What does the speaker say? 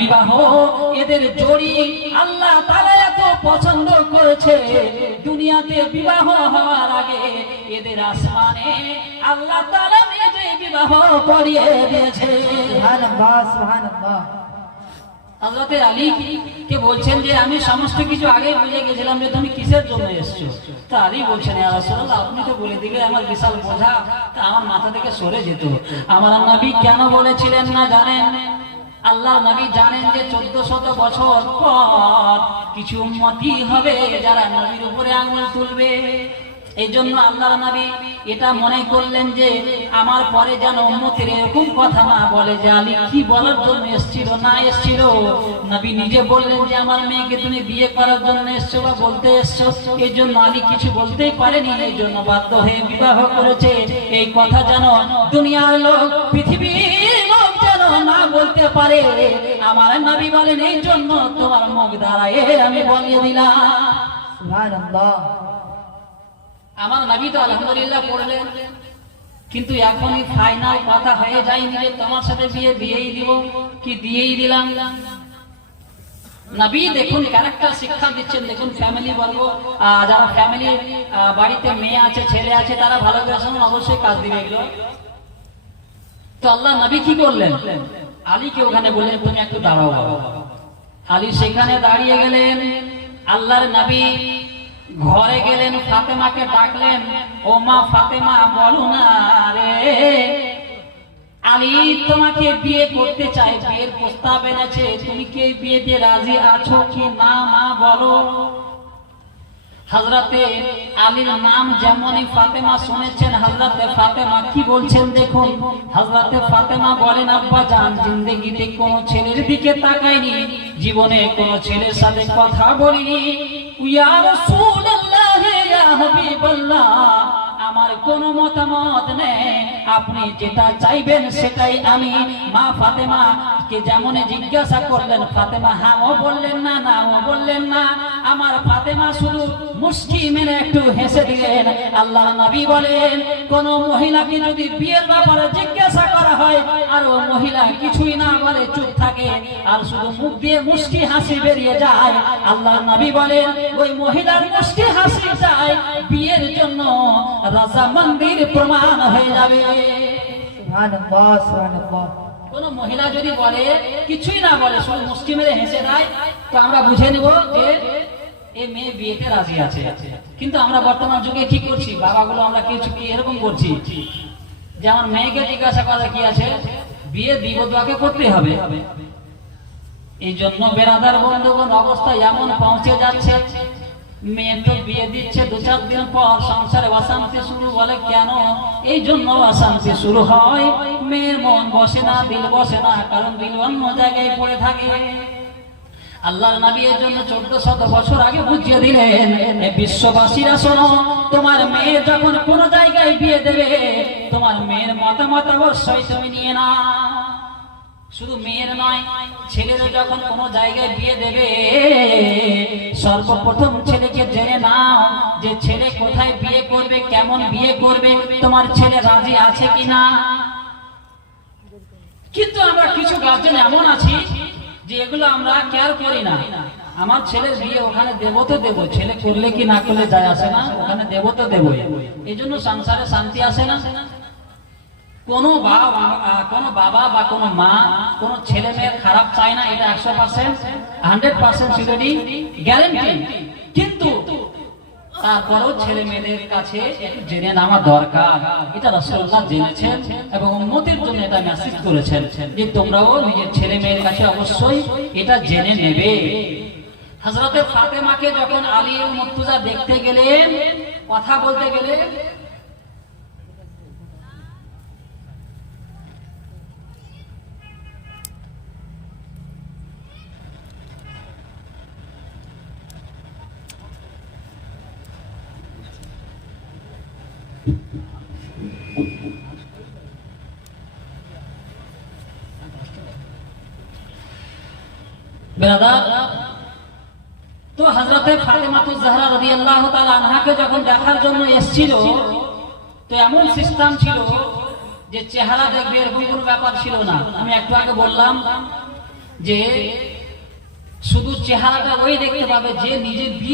বিবাহ এদের জড়ি আল্লাহ তাআলা এত পছন্দ করেছে, দুনিয়াতে বিবাহ হওয়ার আগে এদের আসমানে আল্লাহ তাআলা নিজে বিবাহ পড়িয়ে দিয়েছে। সুবহানাল্লাহ সুবহানাল্লাহ। হযরত আলী কে বলছেন যে আমি সমস্ত কিছু আগে বুঝে গেছিলাম যে তুমি কিসের জন্য এসেছো। তা আলী বলছেন ইয়া রাসূলুল্লাহ আপনি তো বলে দিলে আমার বিশাল বোঝা তা আমার মাথা থেকে সরে যেত। আমার নবী কেন বলেছিলেন না জানেন? আল্লাহ নবী জানেন যে 1400 বছর পর কিছু উম্মতি হবে যারা নবীর উপরে আঙ্গুল তুলবে। এই জন্য আল্লাহ নবী এটা মনে করলেন যে আমার পরে যেন উম্মতের এরকম কথা না বলে যে আলী কি বলার জন্য এসেছিল না এসেছিল। নবী নিজে বললেন যে আমার মেয়েকে তুমি বিয়ে করার জন্য এসছো বা বলতে এসছো, এই জন্য আলী কিছু বলতেই পারেনি, এই জন্য বাধ্য হয়ে বিবাহ করেছে। এই কথা যেন দুনিয়ার লোক পৃথিবীর লোক যেন না বলতে পারে। আমার নবী বলেন এই জন্য তোমার মুখ দ্বারায় আমি বলিয়ে দিলাম। সুবহানাল্লাহ। আমার নবী তো আলহামদুলিল্লাহ পড়লেন, কিন্তু এখনই ফাইনাল কথা হয়ে যায়নি যে তোমার সাথে বিয়ে দিয়েই দিব কি দিয়েই দিলাম। নবী দেখুন ক্যারেক্টার শিক্ষা দিচ্ছেন। দেখুন ফ্যামিলি বর্গ যারা ফ্যামিলি বাড়িতে মেয়ে আছে ছেলে আছে তারা ভালোবাসেন অবশ্যই কাজ দিবে এগুলো। তো আল্লাহ নবী কি করলেন? আলীকে ওখানে বললেন তুমি একটু দাঁড়াও বাবা। আলী সেখানে দাঁড়িয়ে গেলেন। আল্লাহর নবী ঘরে গেলেন, ফাতেমাকে ডাকলেন, ও মা ফাতেমা বলো না রে আলী তোমাকে বিয়ে করতে চাই, বিয়ের প্রস্তাব এনেছে, তুমি কি বিয়েতে রাজি আছো কি না মা বলো। হযরতে আলীর নাম যেমনই ফাতেমা শুনেছেন, হযরতে ফাতেমা কি বলছেন দেখুন। হযরতে ফাতেমা বলেন আব্বা জান জিন্দেগিতে কোনো ছেলের দিকে তাকাইনি, জীবনে কোনো ছেলের সাথে কথা বলিনি। ইয়া রাসূলুল্লাহ ইয়া হাবিবাল্লাহ আমার কোনো মতামত নেই, আপনি যেটা চাইবেন সেটাই আমি। মা ফাতেমা কে যেমন জিজ্ঞাসা করলেন, ফাতেমা হ্যাঁ ও বললেন না, না ও বললেন না। আমার ফাতেমা শুধু মুস্কি মেরে একটু হেসে দিলেন। আল্লাহ নবী বলেন কোন মহিলাকে যদি বিয়ের ব্যাপারে জিজ্ঞাসা করা হয় আর ও মহিলা কিছুই না বলে চুপ থাকে আর শুধু মুখ দিয়ে মুস্কি হাসি বেরিয়ে যায়, আল্লাহ নবী বলেন ওই মহিলার মুস্কি হাসি যায় বিয়ের জন্য রাজামন্দির প্রমাণ হয়ে যাবে। সুবহানাল্লাহ সুবহানাল্লাহ। কোন মহিলা যদি বলে কিছুই না বলে শুধু মুস্কি মেরে হেসে দেয় তো আমরা বুঝে নেব যে এই মেয়ে বিয়েতে রাজি আছে। কিন্তু আমরা বর্তমান যুগে কি করছি, বাবাগুলো আমরা কিছু কি এরকম করছি যে আমার মেয়েকে জিজ্ঞাসা করা কি আছে, বিয়ে দিব দোয়াকে করতে হবে। এই জন্য বেরাদার বন্ধুগণ অবস্থা এমন পৌঁছে যাচ্ছে, মেয়ে তো বিয়ে দিচ্ছে 2-4 দিন পর সংসারে অশান্তি শুরু। বলে কেন? এই জন্য অশান্তি শুরু হয়, মেয়ের মন বসে না, দিল বসে না, কারণ দিল অন্য জায়গায় পড়ে থাকে। আল্লাহর নবী এর জন্য 1400 বছর আগে বুঝিয়ে দিলেন বিশ্ববাসীরা শোনো, তোমার মেয়ে যখন কোন জায়গায় বিয়ে দেবে তোমার মেয়ের মতামত অবশ্যই তুমি নিয়ে না। শুধু মেয়ের নয়, ছেলেরও যখন কোন জায়গায় বিয়ে দেবে সর্বপ্রথম ছেলেকে জেনে নাও যে ছেলে কোথায় বিয়ে করবে, কেমন বিয়ে করবে, তোমার ছেলে রাজি আছে কিনা। কিন্তু আমরা কিছু গার্জেন এমন আছি যে এগুলো আমরা কেয়ার করি না। আমার ছেলের বিয়ে ওখানে দেবো তো দেবো, ছেলে করলে কি না করলে যায় আসে না, ওখানে দেবো তো দেবো। এই জন্য সংসারে শান্তি আসে না। কোনো বাবা বা কোনো মা কোনো ছেলে মেয়ের খারাপ চায় না, এটা 100% 100% সিকিউরিটি গ্যারান্টি। কিন্তু তারপরেও ছেলে মেয়েদের কাছে জেনে নেওয়া দরকার। এটা রাসূলুল্লাহ জেনেছেন এবং উম্মতের জন্য এটা মেসেজ করেছেন যে তোমরাও নিজের ছেলে মেয়ের কাছে অবশ্যই এটা জেনে নেবে। হযরতে ফাতেমাকে যখন আলী ও মুর্তজা দেখতে গেলেন, কথা বলতে গেলেন, তো হযরতে ফাতেমাতুজ জাহরা রাদিয়াল্লাহু তাআলা আনহাকে যখন দেখার জন্য এসেছিল তো এমন সিস্টেম ছিল যে চেহারা দেখবে এরকম কোনো ব্যাপার ছিল না। আমি একটু আগে বললাম যে শুধু চেহারাটা ওই দেখতে পাবে যে নিজে বিয়ে